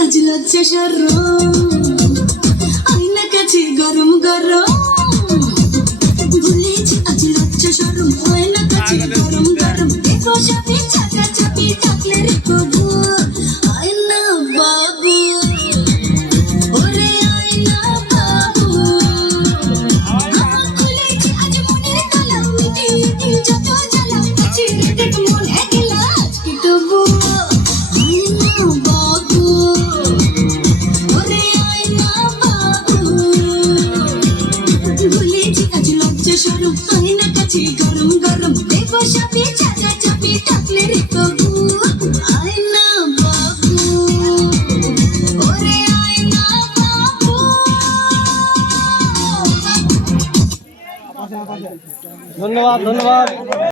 আজ লজ্জা সর। আইনা কাছে গরম গরম। সরম আয়না কাছে গরম গরম দেব সাপে চাচা চাপে থাকলে রে প্রভু আয়না বাবু ওরে আয়না বাবু ধন্যবাদ ধন্যবাদ